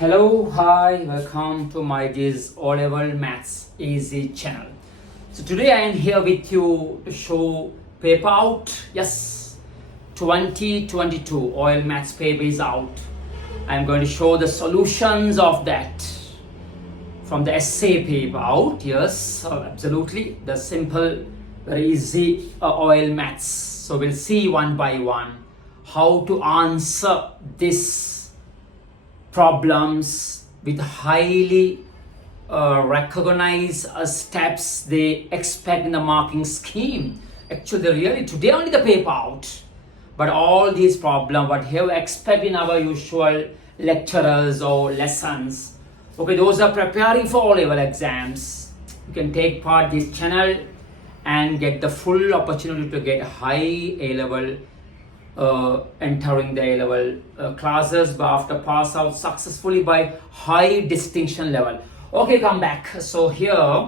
Hello, hi, welcome to my this O-Level Maths Easy channel. So today I am here with you to show paper out. Yes, 2022 OL Maths paper is out. I am going to show the solutions of that from the essay paper out. Yes, absolutely, the simple, very easy OL Maths. So we'll see one by one how to answer this problems with highly recognized steps they expect in the marking scheme. Actually, really today only the paper out, but all these problems what here expect in our usual lecturers or lessons. Okay, those are preparing for O-level exams. You can take part this channel and get the full opportunity to get high A-level entering the A-level classes, but after pass out successfully by high distinction level. Okay, come back. So here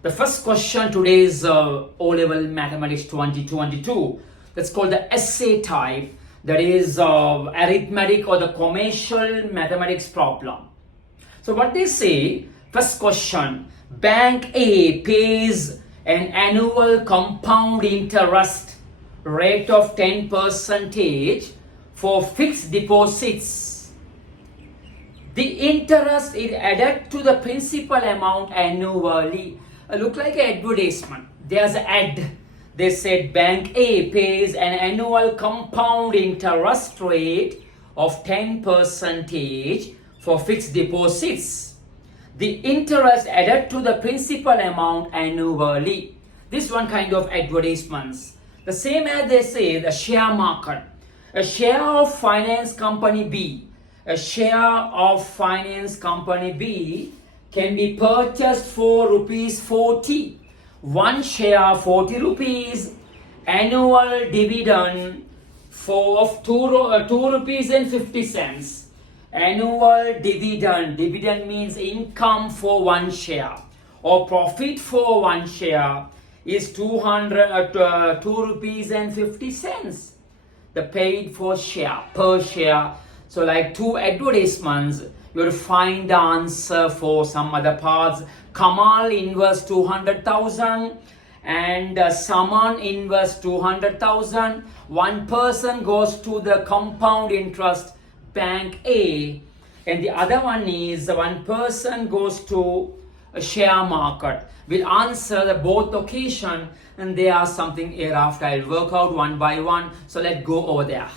the first question today is O-level mathematics 2022. That's called the essay type, that is arithmetic or the commercial mathematics problem. So what they say, first question, bank A pays an annual compound interest rate of 10% for fixed deposits. The interest is added to the principal amount annually. Look like an advertisement. There's an ad. They said bank A pays an annual compound interest rate of 10% for fixed deposits. The interest added to the principal amount annually. This one kind of advertisements. The same as they say the share market. A share of finance company B. A share of finance company B can be purchased for rupees 40. One share 40 rupees. Annual dividend of 2 rupees and 50 cents. Annual dividend. Dividend means income for one share or profit for one share is 2 rupees and 50 cents. The paid for share per share. So like two advertisements, you will find the answer for some other parts. Kamal invests 200,000 and Saman invests 200,000. One person goes to the compound interest bank A, and the other one is one person goes to a share market. Will answer the both occasion, and there are something hereafter. I'll work out one by one. So let's go over there.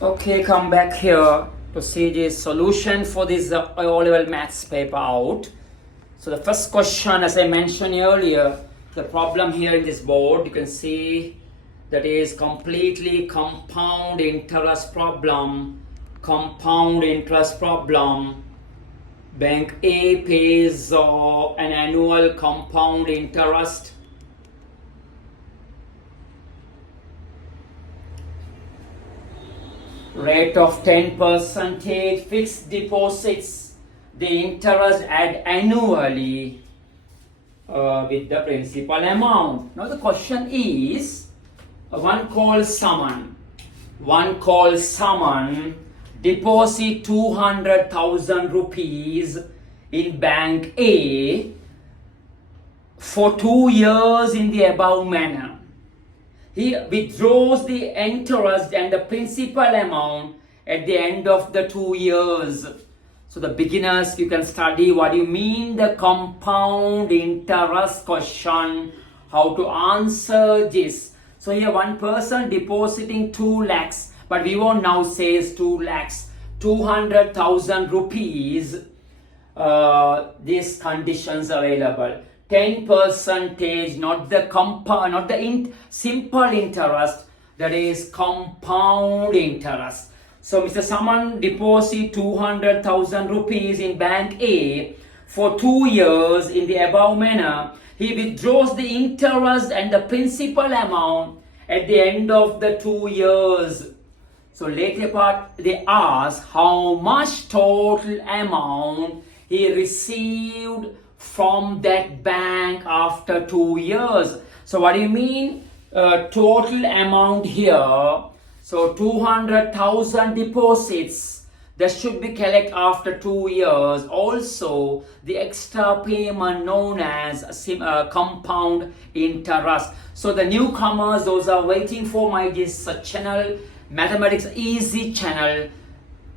Okay, come back here to see the solution for this O-level maths paper out. So the first question, as I mentioned earlier, the problem here in this board, you can see that is completely compound interest problem. Compound interest problem. Bank A pays an annual compound interest rate of 10%, fixed deposits, the interest add annually with the principal amount. Now the question is, one called Saman deposit 200,000 rupees in bank A for 2 years in the above manner. He withdraws the interest and the principal amount at the end of the 2 years. So the beginners, you can study what you mean the compound interest question, how to answer this. So here one person depositing 2 lakhs, but we won't now say 2 lakhs, 200,000 rupees. These conditions available. 10 percentage, not the simple interest, that is compound interest. So Mr. Saman deposit 200,000 rupees in bank A for 2 years in the above manner. He withdraws the interest and the principal amount at the end of the 2 years. So later part they ask how much total amount he received from that bank after 2 years. So what do you mean total amount here? So 200,000 deposits that should be collected after 2 years. Also the extra payment known as compound interest. So the newcomers, those are waiting for my this channel, Mathematics Easy channel,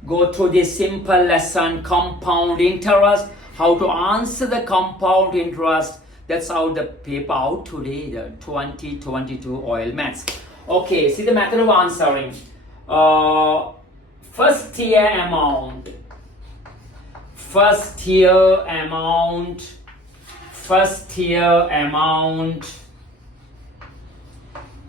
go through this simple lesson, compound interest, how to answer the compound interest. That's how the paper out today, the 2022 oil maths. Okay, see the method of answering. First year amount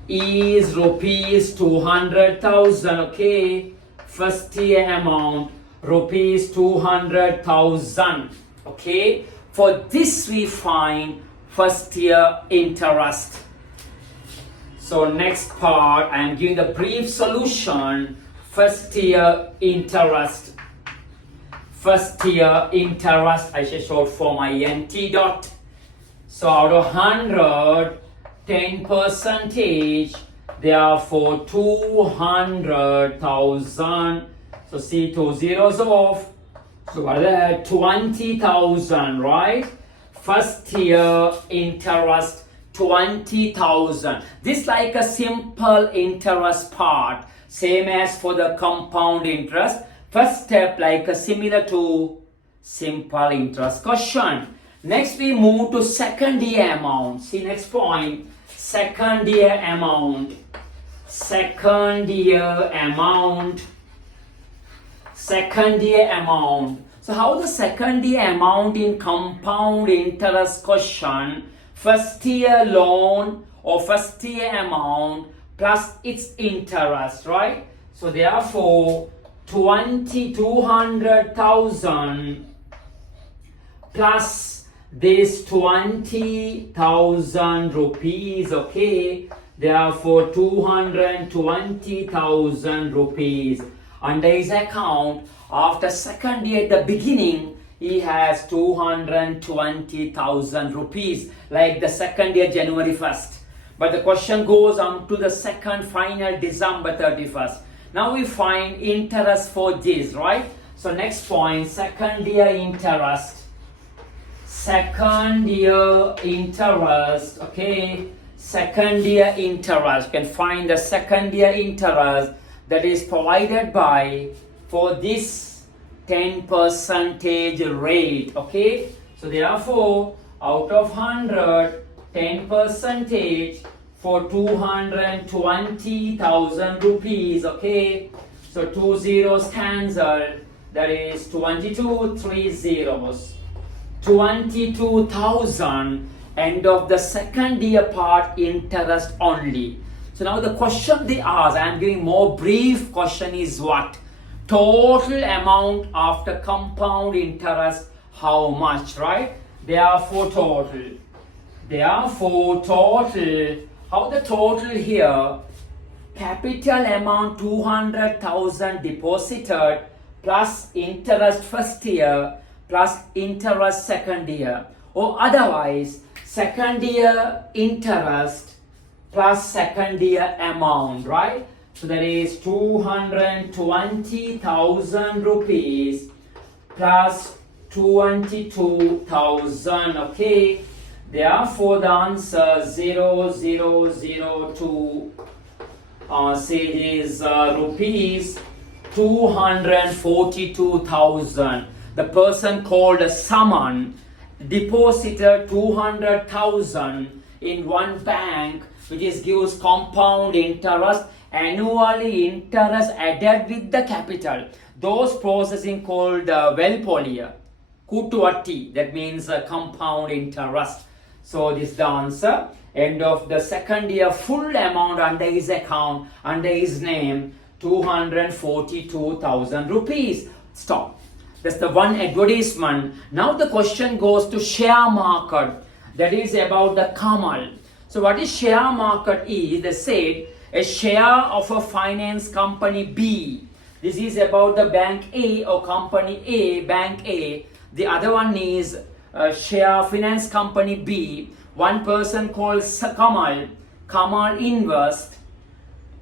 is rupees 200,000. Okay, first year amount rupees 200,000. Okay, for this we find first year interest. So next part I am giving the brief solution. First year interest, I shall short for my NT dot. So out of 100, 10 percentage, therefore 200,000. So see 2 zeros off. So what is that? 20,000, right? First year interest 20,000. This like a simple interest part, same as for the compound interest. First step like a similar to simple interest question. Next we move to second year amount. See next point, second year amount. So how the second year amount in compound interest question? First year loan or first year amount plus its interest, right? So therefore 200,000 plus this 20,000 rupees. Okay, therefore 220,000 rupees. Under his account, after second year at the beginning, he has 220,000 rupees, like the second year January 1st. But the question goes on to the second final December 31st. Now we find interest for this, right? So next point, second year interest. Okay, second year interest. You can find the second year interest that is provided by for this 10 percentage rate. Okay, so therefore out of 100, 10 percentage for 220,000 rupees. Okay, so 2 zeros cancel, that is 22, 3 zeros, 22,000. End of the second year part interest only. So now the question they ask, I am giving more brief question, is what? Total amount after compound interest, how much, right? Therefore total, how the total here? Capital amount 200,000 deposited plus interest first year plus interest second year, or otherwise second year interest plus second year amount, right? So that is 220,000 rupees plus 22,000. Okay, therefore the answer 0002 says rupees 242,000. The person called Saman deposited 200,000 in one bank, which is gives compound interest, annually interest added with the capital. Those processing called Velpolia, Kutuatti, that means compound interest. So this is the answer. End of the second year, full amount under his account, under his name, 242,000 rupees. Stop. That's the one advertisement. Now the question goes to share market. That is about the Kamal. So what is share market is, they said, a share of a finance company B. This is about the bank A or company A, bank A. The other one is share finance company B. One person called Kamal. Kamal invest.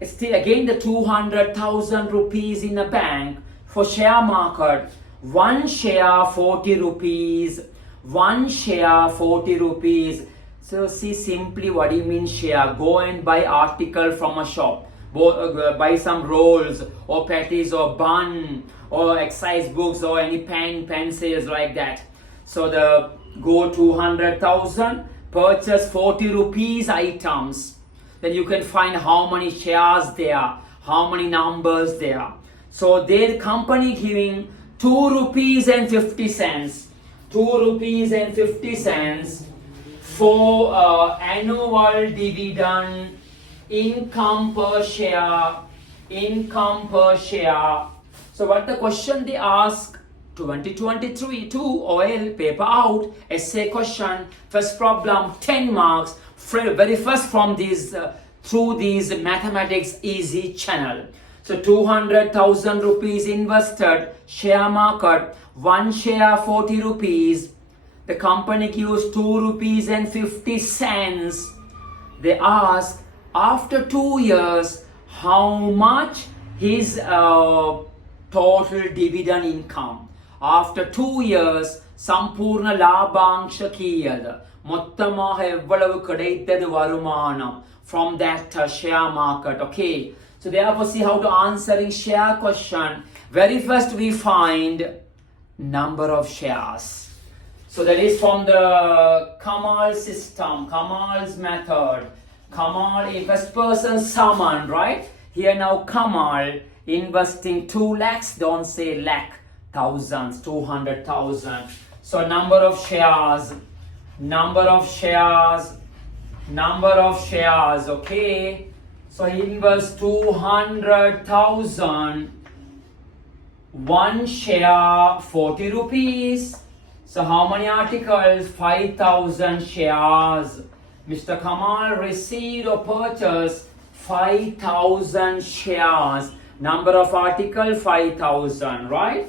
Still again the 200,000 rupees in a bank for share market. One share 40 rupees. One share 40 rupees. So see simply what do you mean share. Go and buy article from a shop. Buy some rolls or patties or bun or exercise books or any pencils like that. So the go 200,000, purchase 40 rupees items. Then you can find how many shares there, how many numbers there. So their company giving 2 rupees and 50 cents. 2 rupees and 50 cents for annual dividend, income per share. So what the question they ask, 2023 2 OL paper out, essay question, first problem, 10 marks, very first from these, through these mathematics easy channel. So 200,000 rupees invested, share market, one share 40 rupees. The company gives 2 rupees and 50 cents. They ask, after 2 years, how much his total dividend income. After 2 years, Sampurna Labhangsha Kiyada. Mottamaha evvalavu kedaithathu varumanam from that share market. Okay. So therefore see how to answering share question. Very first we find number of shares. So that is from the Kamal system, Kamal's method. Kamal, first person Saman, right? Here now Kamal investing 2 lakhs, don't say lakh, thousands, 200,000. So number of shares, okay? So he invests 200,000, one share 40 rupees. So how many articles? 5,000 shares. Mr. Kamal received or purchased 5,000 shares. Number of article 5,000, right?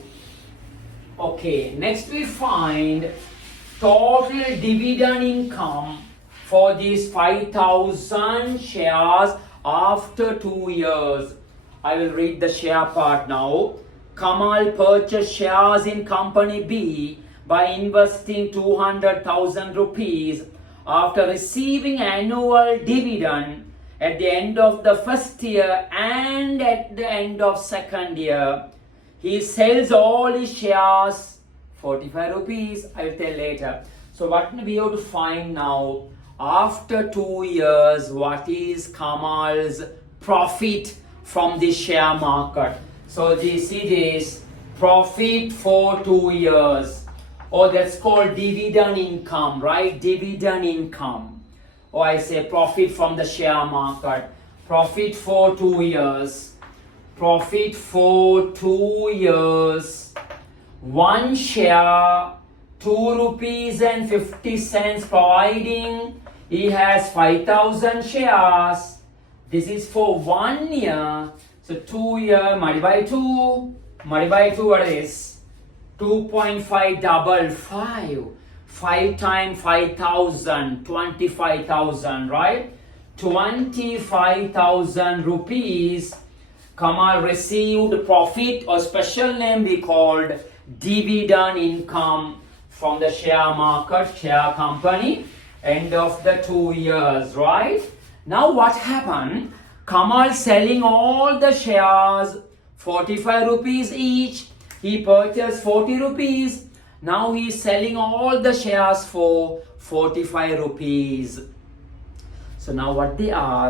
Okay, next we find total dividend income for these 5,000 shares after 2 years. I will read the share part now. Kamal purchased shares in company B by investing 200,000 rupees. After receiving annual dividend at the end of the first year and at the end of second year, he sells all his shares, 45 rupees, I will tell later. So what we have to find now, after 2 years, what is Kamal's profit from the share market? So this is profit for 2 years. Or that's called dividend income, right? Dividend income. Or I say profit from the share market. Profit for 2 years. Profit for 2 years. One share, 2 rupees and 50 cents, providing he has 5,000 shares. This is for 1 year. So 2 year multiplied by 2. Multiplied by 2, what is? 2.555. 5 times 5,000, 25,000, right? 25,000 rupees. Kamal received profit, or special name we called dividend income from the share market, share company, end of the 2 years, right? Now what happened? Kamal selling all the shares, 45 rupees each. He purchased 40 rupees. Now he is selling all the shares for 45 rupees. So now what they ask,